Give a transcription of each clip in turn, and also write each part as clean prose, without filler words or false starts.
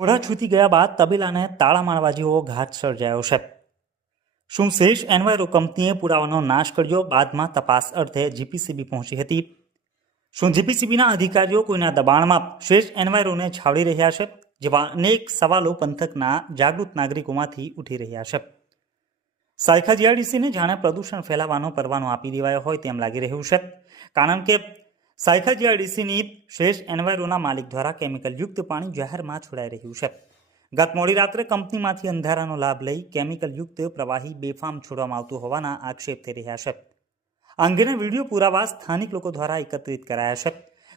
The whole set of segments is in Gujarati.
ઘોડા છૂટી ગયા બાદ તબેલાને તાળા મારવા જેવો ઘાત સર્જાયો છે। શું શેષ એન્વાયરો કંપનીએ પુરાવાનો નાશ કર્યો? બાદમાં તપાસ અર્થે જીપીસીબી પહોંચી હતી। શું જીપીસીબીના અધિકારીઓ કોઈના દબાણમાં શેષ એન્વાયરોને છાવડી રહ્યા છે? જેવા અનેક સવાલો પંથકના જાગૃત નાગરિકોમાંથી ઉઠી રહ્યા છે। સાયખા જીઆઈડીસીને જાણે પ્રદૂષણ ફેલાવવાનો પરવાનો આપી દેવાયો હોય તેમ લાગી રહ્યું છે, કારણ કે સાયખા જીઆઈડીસીની શેષ એન્વાયરોના માલિક દ્વારા કેમિકલયુક્ત પાણી જાહેરમાં છોડાઈ રહ્યું છે। ગત મોડી રાત્રે કંપનીમાંથી અંધારાનો લાભ લઈ કેમિકલયુક્ત પ્રવાહી બેફામ છોડવામાં આવતું હોવાના આક્ષેપ થઈ રહ્યા છે। આ અંગેના વિડીયો પુરાવા સ્થાનિક લોકો દ્વારા એકત્રિત કરાયા છે।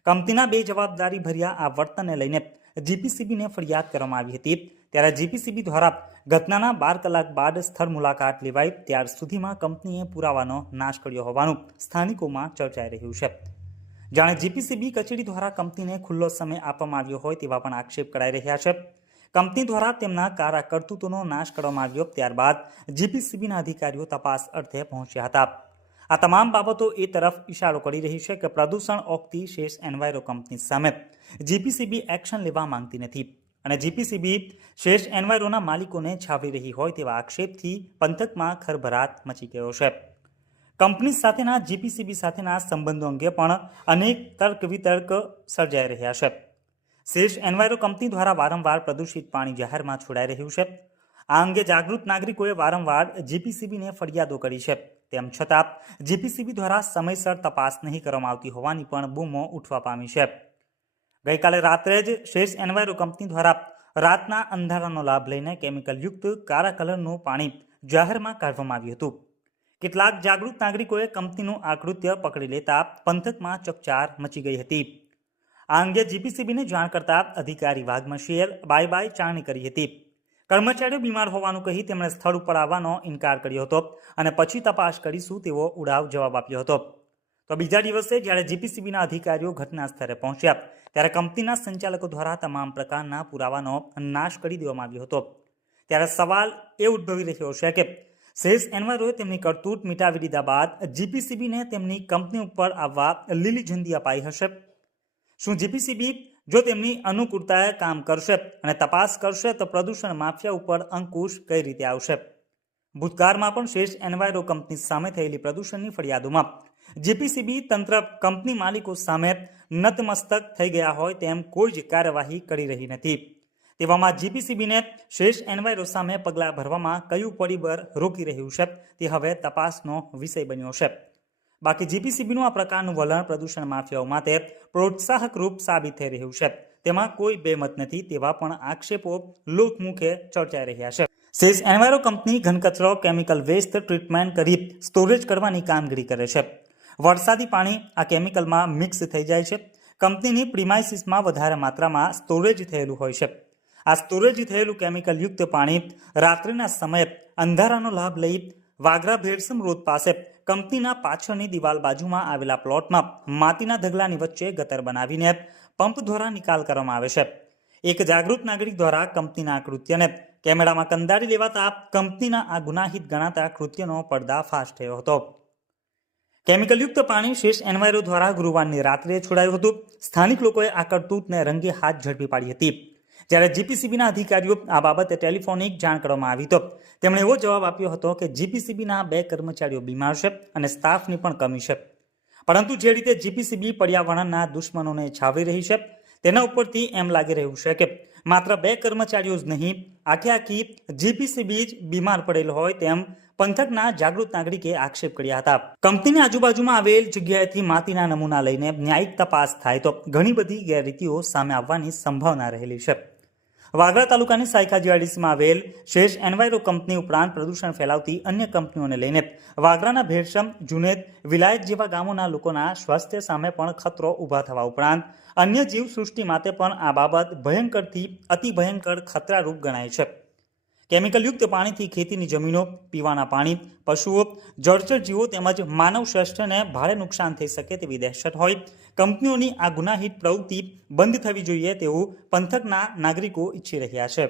કંપનીના બેજવાબદારી ભર્યા આ વર્તનને લઈને જીપીસીબીને ફરિયાદ કરવામાં આવી હતી। ત્યારે જીપીસીબી દ્વારા ઘટનાના 12 કલાક બાદ સ્થળ મુલાકાત લેવાઈ ત્યાર સુધીમાં કંપનીએ પુરાવાનો નાશ કર્યો હોવાનું સ્થાનિકોમાં ચર્ચાઈ રહ્યું છે। જાણે જીપીસીબી કચેરી દ્વારા કંપનીને ખુલ્લો સમય આપવામાં આવ્યો હોય તેવા પણ આક્ષેપ કરાઈ રહ્યા છે। કંપની દ્વારા તેમના કારા કરતૂતોનો નાશ કરવામાં આવ્યો, ત્યારબાદ જીપીસીબીના અધિકારીઓ તપાસ અર્થે પહોંચ્યા હતા। આ તમામ બાબતો એ તરફ ઇશારો કરી રહી છે કે પ્રદૂષણ ઓકતી શેષ એન્વાયરો કંપની સામે જીપીસીબી એક્શન લેવા માંગતી નથી અને જીપીસીબી શેષ એન્વાયરોના માલિકોને છાવરી રહી હોય તેવા આક્ષેપથી પંથકમાં ખળભળાટ મચી ગયો છે। કંપની સાથેના જીપીસીબી સાથેના સંબંધો અંગે પણ અનેક તર્ક વિતર્ક સર્જાઈ રહ્યા છે। શેષ એન્વાયરો કંપની દ્વારા વારંવાર પ્રદૂષિત પાણી જાહેરમાં છોડાઈ રહ્યું છે। આ અંગે જાગૃત નાગરિકોએ વારંવાર જીપીસીબીને ફરિયાદો કરી છે। તેમ છતાં જીપીસીબી દ્વારા સમયસર તપાસ નહીં કરવામાં આવતી હોવાની પણ બૂમો ઉઠવા પામી છે। ગઈકાલે રાત્રે જ શેષ એન્વાયરો કંપની દ્વારા રાતના અંધારાનો લાભ લઈને કેમિકલયુક્ત કાળા કલરનું પાણી જાહેરમાં કાઢવામાં આવ્યું હતું। કેટલાક જાગૃત નાગરિકોએ કંપનીનું આ કૃત્ય પકડી લેતા પંથકમાં ચકચાર મચી ગઈ હતી। આ અંગે જીપીસીબીને જાણ કરતા અધિકારી વાઘમશીએ બાય ચારણી કરી હતી। કર્મચારીઓ બીમાર હોવાનું કહી તેમણે સ્થળ ઉપર આવવાનો ઇનકાર કર્યો હતો અને પછી તપાસ કરીશું તેવો ઉડાવ જવાબ આપ્યો હતો। તો બીજા દિવસે જ્યારે જીપીસીબીના અધિકારીઓ ઘટના સ્થળે પહોંચ્યા ત્યારે કંપનીના સંચાલકો દ્વારા તમામ પ્રકારના પુરાવાનો નાશ કરી દેવામાં આવ્યો હતો। ત્યારે સવાલ એ ઉદ્ભવી રહ્યો છે કે શેષ એન્વાયરોએ તેમની કરતૂત મિટાવી દીધા બાદ જીપીસીબીને તેમની કંપની ઉપર આવવા લીલી ઝંડી અપાઈ હશે? શું જીપીસીબી જો તેમની અનુકૂળતાએ કામ કરશે અને તપાસ કરશે તો પ્રદૂષણ માફિયા ઉપર અંકુશ કઈ રીતે આવશે? ભૂતકાળમાં પણ શેષ એન્વાયરો કંપની સામે થયેલી પ્રદૂષણની ફરિયાદોમાં જીપીસીબી તંત્ર કંપની માલિકો સામે નતમસ્તક થઈ ગયા હોય તેમ કોઈ જ કાર્યવાહી કરી રહી નથી। તેવામાં જીપીસીબીને શેષ એન્વાયરો સામે પગલાં ભરવામાં કયું પરિબળ રોકી રહ્યું છે તે હવે તપાસનો વિષય બન્યો છે। બાકી જીપીસીબીનું આ પ્રકારનું વલણ પ્રદૂષણ માફિયાઓ માટે પ્રોત્સાહક રૂપ સાબિત થઈ રહ્યું છે, તેમાં કોઈ બેમત નથી તેવા પણ આક્ષેપો લોકમુખે ચર્ચાઈ રહ્યા છે। શેષ એન્વાયરો કંપની ઘનકચરો કેમિકલ વેસ્ટ ટ્રીટમેન્ટ કરી સ્ટોરેજ કરવાની કામગીરી કરે છે। વરસાદી પાણી આ કેમિકલમાં મિક્સ થઈ જાય છે। કંપનીની પ્રિમાઇસીસમાં વધારે માત્રામાં સ્ટોરેજ થયેલું હોય છે। આ સ્ટોરેજ થયેલું કેમિકલયુક્ત પાણી રાત્રિના સમયે અંધારાનો લાભ લઈ વાગરા ભેરસમ રોડ પાસે કંપનીના પાછળની દિવાલ બાજુમાં આવેલા પ્લોટમાં માટીના ઢગલાની વચ્ચે ગટર બનાવીને પંપ દ્વારા નિકાલ કરવામાં આવે છે। એક જાગૃત નાગરિક દ્વારા કંપનીના આ કૃત્યને કેમેરામાં કંદારી લેવાતા કંપનીના આ ગુનાહિત ગણાતા કૃત્યનો પર્દાફાશ થયો હતો। કેમિકલયુક્ત પાણી શેષ એન્વાયરો દ્વારા ગુરુવારની રાત્રે છોડાયું હતું। સ્થાનિક લોકોએ આ કરતૂતને રંગે હાથ ઝડપી પાડી હતી। જ્યારે જીપીસીબીના અધિકારીઓ આ બાબતે ટેલિફોનિક જાણ કરવામાં આવી તો તેમણે એવો જવાબ આપ્યો હતો કે જીપીસીબીના 2 કર્મચારીઓ બીમાર છે અને સ્ટાફની પણ કમી છે, પરંતુ જે રીતે જીપીસીબી પર્યાવરણના દુશ્મનોને છાવરી રહી છે તેના ઉપરથી એમ લાગી રહ્યું છે કે માત્ર 2 કર્મચારીઓ જ નહીં, આખી જીપીસીબી જ બીમાર પડેલ હોય તેમ પંથકના જાગૃત નાગરિકે આક્ષેપ કર્યા હતા। કંપનીની આજુબાજુમાં આવેલ જગ્યાએથી માટીના નમૂના લઈને ન્યાયિક તપાસ થાય તો ઘણી બધી ગેરરીતિઓ સામે આવવાની સંભાવના રહેલી છે। વાગરા તાલુકાની સાયખા જીઆઈડીસીમાં આવેલ શેષ એન્વાયરો કંપની ઉપરાંત પ્રદૂષણ ફેલાવતી અન્ય કંપનીઓને લઈને વાગરાના ભેરસમ, જુનેદ, વિલાયત જેવા ગામોના લોકોના સ્વાસ્થ્ય સામે પણ ખતરો ઊભા થવા ઉપરાંત અન્ય જીવસૃષ્ટિ માટે પણ આ બાબત ભયંકરથી અતિ ભયંકર ખતરારૂપ ગણાય છે। કેમિકલયુક્ત પાણીથી ખેતીની જમીનો, પીવાના પાણી, પશુઓ, જળચર જીવો તેમજ માનવ શ્રેષ્ઠને ભારે નુકસાન થઈ શકે તેવી દહેશત હોય કંપનીઓની આ ગુનાહિત પ્રવૃત્તિ બંધ થવી જોઈએ તેવું પંથકના નાગરિકો ઈચ્છી રહ્યા છે।